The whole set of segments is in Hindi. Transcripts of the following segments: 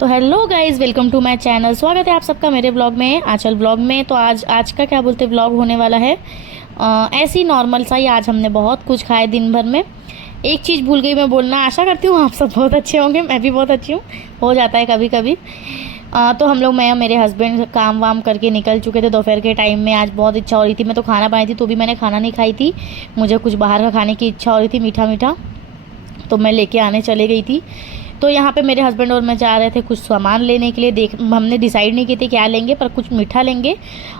तो hello guys, welcome to my channel. स्वागत है आप सबका मेरे ब्लॉग में, आंचल ब्लॉग में। तो आज का क्या बोलते ब्लॉग होने वाला है ऐसे ही नॉर्मल सा ही। आज हमने बहुत कुछ खाए दिन भर में। एक चीज़ भूल गई मैं बोलना, आशा करती हूँ आप सब बहुत अच्छे होंगे, मैं भी बहुत अच्छी हूँ। हो जाता है कभी कभी। तो हम लोग, मैं और मेरे हस्बैंड काम वाम करके निकल चुके थे दोपहर के टाइम में। आज बहुत इच्छा हो रही थी, मैं तो खाना बनाई थी तो भी मैंने खाना नहीं खाई थी। मुझे कुछ बाहर का खाने की इच्छा हो रही थी, मीठा मीठा, तो मैं लेके आने चले गई थी। तो यहाँ पे मेरे हस्बैंड और मैं जा रहे थे कुछ सामान लेने के लिए। हमने डिसाइड नहीं किए थे क्या लेंगे, पर कुछ मीठा लेंगे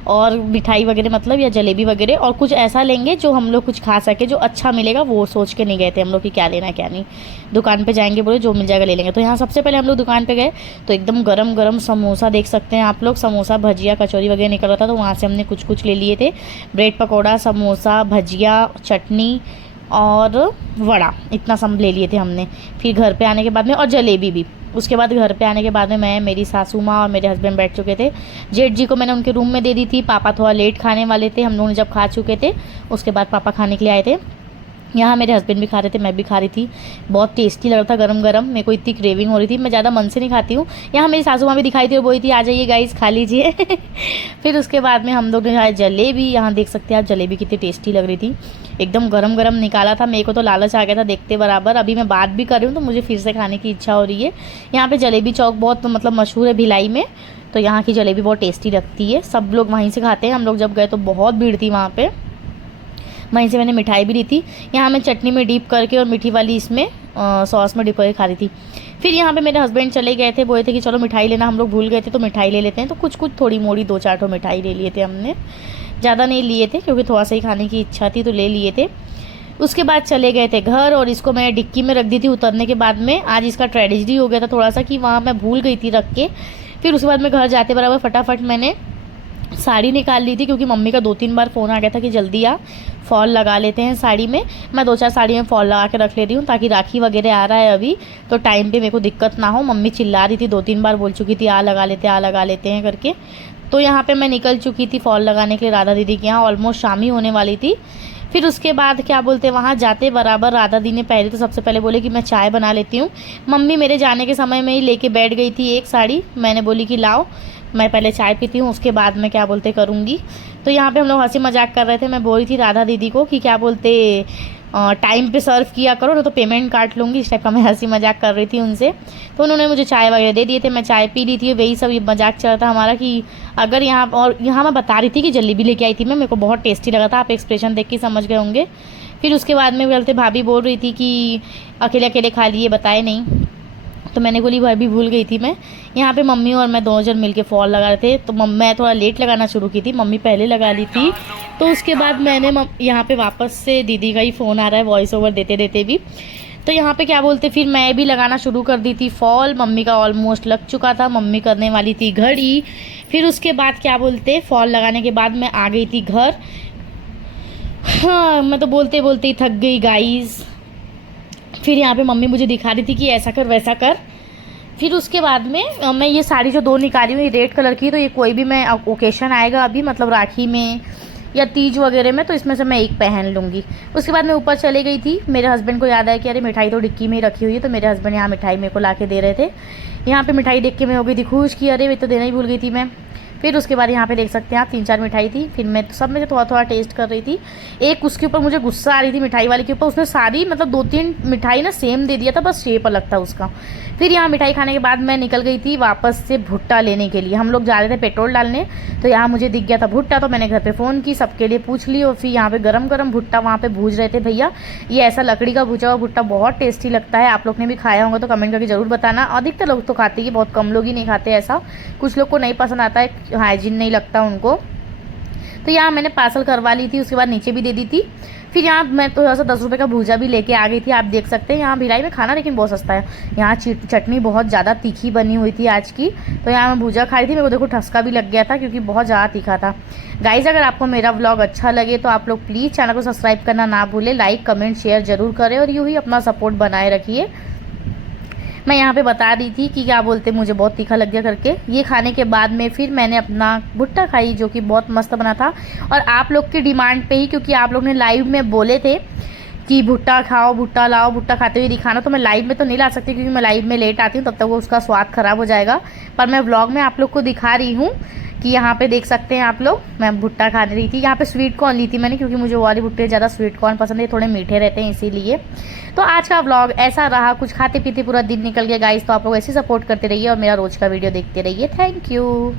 और मिठाई वगैरह मतलब, या जलेबी वगैरह, और कुछ ऐसा लेंगे जो हम लोग कुछ खा सके, जो अच्छा मिलेगा। वो सोच के नहीं गए थे हम लोग कि क्या लेना है क्या नहीं। दुकान पे जाएंगे, बोले जो मिल जाएगा ले लेंगे। तो यहाँ सबसे पहले हम लोग दुकान पे गए तो एकदम गरम गरम समोसा देख सकते हैं आप लोग। समोसा, भजिया, कचौरी वगैरह निकल रहा था, तो वहाँ से हमने कुछ कुछ ले लिए थे। ब्रेड पकौड़ा, समोसा, भजिया, चटनी और वड़ा, इतना सब ले लिए थे हमने। फिर घर पे आने के बाद में, और जलेबी भी। उसके बाद घर पे आने के बाद में मैं, मेरी सासू माँ और मेरे हस्बैंड बैठ चुके थे। जेठ जी को मैंने उनके रूम में दे दी थी। पापा थोड़ा लेट खाने वाले थे, हम लोगों ने जब खा चुके थे उसके बाद पापा खाने के लिए आए थे। यहाँ मेरे हस्बैंड भी खा रहे थे, मैं भी खा रही थी। बहुत टेस्टी लग रहा था गरम गरम। मेरे को इतनी क्रेविंग हो रही थी, मैं ज़्यादा मन से नहीं खाती हूँ। यहाँ मेरी सासू माँ भी दिखाई थी और बोली थी आ जाइए गाइस खा लीजिए। फिर उसके बाद में हम लोग ने खाया जलेबी। यहाँ देख सकते हैं आप जलेबी कितनी टेस्टी लग रही थी, एकदम गरम गरम निकाला था। मेरे को तो लालच आ गया था देखते बराबर। अभी मैं बात भी कर रही हूँ तो मुझे फिर से खाने की इच्छा हो रही है। यहाँ पे जलेबी चौक बहुत मतलब मशहूर है भिलाई में, तो यहाँ की जलेबी बहुत टेस्टी लगती है। सब लोग वहीं से खाते हैं। हम लोग जब गए तो बहुत भीड़ थी वहाँ पे। वहीं से मैंने मिठाई भी ली थी। यहाँ मैं चटनी में डीप करके और मीठी वाली इसमें सॉस में डीप करके खा रही थी। फिर यहाँ पे मेरे हस्बैंड चले गए थे, बोले थे कि चलो मिठाई लेना। हम लोग भूल गए थे तो मिठाई ले लेते हैं। तो कुछ कुछ थोड़ी मोड़ी 2-4 ठो मिठाई ले लिए थे हमने, ज़्यादा नहीं लिए थे क्योंकि थोड़ा सा ही खाने की इच्छा थी तो ले लिए थे। उसके बाद चले गए थे घर, और इसको मैं डिक्की में रख दी थी। उतरने के बाद में आज इसका ट्रेजेडी हो गया था थोड़ा सा, कि वहाँ मैं भूल गई थी रख के। फिर उसके बाद में घर जाते बराबर फटाफट मैंने साड़ी निकाल ली थी, क्योंकि मम्मी का 2-3 बार फ़ोन आ गया था कि जल्दी आ, फॉल लगा लेते हैं साड़ी में। मैं 2-4 साड़ी में फॉल लगा के रख ले रही हूँ, ताकि राखी वगैरह आ रहा है अभी तो टाइम पे मेरे को दिक्कत ना हो। मम्मी चिल्ला रही थी, 2-3 बार बोल चुकी थी आ लगा लेते हैं करके। तो यहाँ पे मैं निकल चुकी थी फॉल लगाने के लिए राधा दीदी के यहाँ। ऑलमोस्ट शाम ही होने वाली थी। फिर उसके बाद क्या बोलते, वहाँ जाते बराबर राधा दी ने पहले तो सबसे पहले बोले कि मैं चाय बना लेती हूँ। मम्मी मेरे जाने के समय में ही लेके बैठ गई थी एक साड़ी। मैंने बोली कि लाओ मैं पहले चाय पीती हूँ, उसके बाद मैं क्या बोलते करूँगी। तो यहाँ पे हम लोग हंसी मजाक कर रहे थे। मैं बोल रही थी राधा दीदी को कि क्या बोलते टाइम पे सर्व किया करो, नहीं तो पेमेंट काट लूँगी। इस टाइप का मैं हंसी मजाक कर रही थी उनसे। तो उन्होंने मुझे चाय वगैरह दे दिए थे, मैं चाय पी ली थी। वही सब ये मजाक चल रहा था हमारा कि अगर यहाँ, और यहाँ मैं बता रही थी कि जलेबी लेके आई थी मैं, मेरे को बहुत टेस्टी लगा था। आप एक्सप्रेशन देख के समझ गए होंगे। फिर उसके बाद में बोलते भाभी बोल रही थी कि अकेले अकेले खा लिए, बताए नहीं। तो मैंने बोली भाभी भूल गई थी मैं। यहाँ पे मम्मी और मैं दोनों जन मिलके फॉल लगा रहे थे। तो मैं थोड़ा लेट लगाना शुरू की थी, मम्मी पहले लगा ली थी। तो उसके बाद मैंने यहाँ पे वापस से दीदी का ही फ़ोन आ रहा है वॉइस ओवर देते देते भी। तो यहाँ पे क्या बोलते फिर मैं भी लगाना शुरू कर दी थी फॉल। मम्मी का ऑलमोस्ट लग चुका था, मम्मी करने वाली थी घड़ी। फिर उसके बाद क्या बोलते फॉल लगाने के बाद मैं आ गई थी घर। हाँ, मैं तो बोलते बोलते ही थक गई गाइज़। फिर यहाँ पे मम्मी मुझे दिखा रही थी कि ऐसा कर वैसा कर। फिर उसके बाद में मैं ये साड़ी जो 2 निकाली हूँ, ये रेड कलर की, तो ये कोई भी मैं ओकेशन आएगा अभी, मतलब राखी में या तीज वगैरह में, तो इसमें से मैं एक पहन लूँगी। उसके बाद मैं ऊपर चले गई थी। मेरे हस्बैंड को याद आया कि अरे मिठाई तो डिक्की में ही रखी हुई है, तो मेरे हस्बैंड यहाँ मिठाई मेरे को ला के दे रहे थे। यहाँ पर मिठाई देख के मैं हो गई थी खुश कि अरे वे तो देना ही भूल गई थी मैं। फिर उसके बाद यहाँ पे देख सकते हैं आप 3-4 मिठाई थी। फिर मैं तो सब में से थोड़ा थोड़ा टेस्ट कर रही थी। एक उसके ऊपर मुझे गुस्सा आ रही थी मिठाई वाले के ऊपर, उसने सारी मतलब 2-3 मिठाई ना सेम दे दिया था, बस शेप अलग था उसका। फिर यहाँ मिठाई खाने के बाद मैं निकल गई थी वापस से भुट्टा लेने के लिए। हम लोग जा रहे थे पेट्रोल डालने, तो यहाँ मुझे दिख गया था भुट्टा। तो मैंने घर पे फ़ोन की, सबके लिए पूछ ली। और फिर यहाँ पे गरम गरम भुट्टा वहाँ पे भूज रहे थे भैया। ये ऐसा लकड़ी का भुजा हुआ भुट्टा बहुत टेस्टी लगता है। आप लोग ने भी खाया होगा तो कमेंट करके ज़रूर बताना। अधिकतर लोग तो खाते ही, बहुत कम लोग ही नहीं खाते ऐसा। कुछ लोग को नहीं पसंद आता है, हाइजीन नहीं लगता उनको। तो यहाँ मैंने पार्सल करवा ली थी, उसके बाद नीचे भी दे दी थी। फिर यहाँ मैं थोड़ा सा 10 रुपये का भूजा भी लेके आ गई थी। आप देख सकते हैं यहाँ भिलाई में खाना लेकिन बहुत सस्ता है। यहाँ चटनी बहुत ज़्यादा तीखी बनी हुई थी आज की, तो यहाँ मैं भूजा खाई थी। मेरे को देखो ठसका भी लग गया था क्योंकि बहुत ज़्यादा तीखा था। गाइज़, अगर आपको मेरा व्लॉग अच्छा लगे तो आप लोग प्लीज़ चैनल को सब्सक्राइब करना ना भूलें, लाइक कमेंट शेयर ज़रूर करें और यूँ ही अपना सपोर्ट बनाए रखिए। मैं यहाँ पे बता रही थी कि क्या बोलते मुझे बहुत तीखा लग गया करके। ये खाने के बाद में फिर मैंने अपना भुट्टा खाई, जो कि बहुत मस्त बना था। और आप लोग की डिमांड पे ही, क्योंकि आप लोग ने लाइव में बोले थे कि भुट्टा खाओ, भुट्टा लाओ, भुट्टा खाते हुए दिखाना, तो मैं लाइव में तो नहीं ला सकती क्योंकि मैं लाइव में लेट आती हूँ, तब तक वो उसका स्वाद ख़राब हो जाएगा। पर मैं व्लॉग में आप लोग को दिखा रही हूँ कि यहाँ पे देख सकते हैं आप लोग, मैं भुट्टा खा रही थी। यहाँ पे स्वीट कॉर्न ली थी मैंने क्योंकि मुझे वो वाली भुट्टे ज़्यादा स्वीट कॉर्न पसंद है, थोड़े मीठे रहते हैं इसीलिए। तो आज का व्लॉग ऐसा रहा, कुछ खाते पीते पूरा दिन निकल गया गाइस। तो आप लोग ऐसे सपोर्ट करते रहिए और मेरा रोज़ का वीडियो देखते रहिए। Thank you.